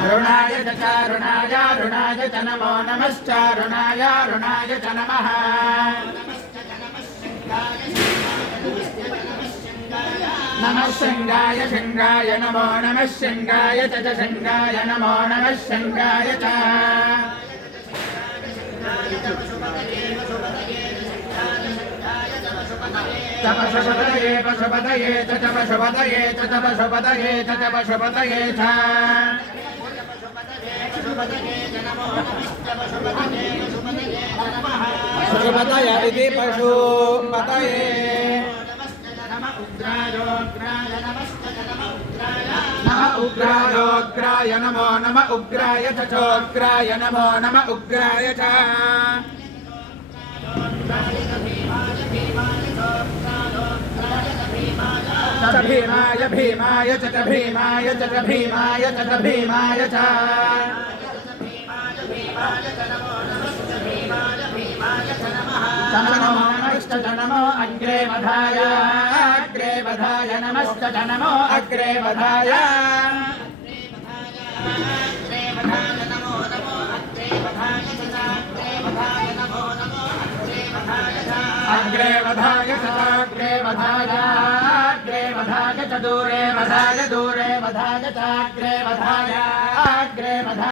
अरुणाय च अरुणाय च नमो नमश्चारुणाय अरुणाय च नमः नमः शृंगाय शृंगाय नमो नमः शृंगाय च शृंगाय नमो नमः शृंगाय च पशुपतये पशुपतये च पशुपतये च पशुपतये च पशुपतये च पशुपतये इति पशुपतये नमः उग्रायोग्राय नमो नमः उग्राय च चोग्राय नमो नमः उग्राय च भीमाय भीमाय च भीमाय च भीमाय च भीमाय च नमो नमश्च नमो अग्रे वधाय नमश्च नमो अग्रे वधाय अग्रे वधाय च दूरे वधाय च अग्रे वधाय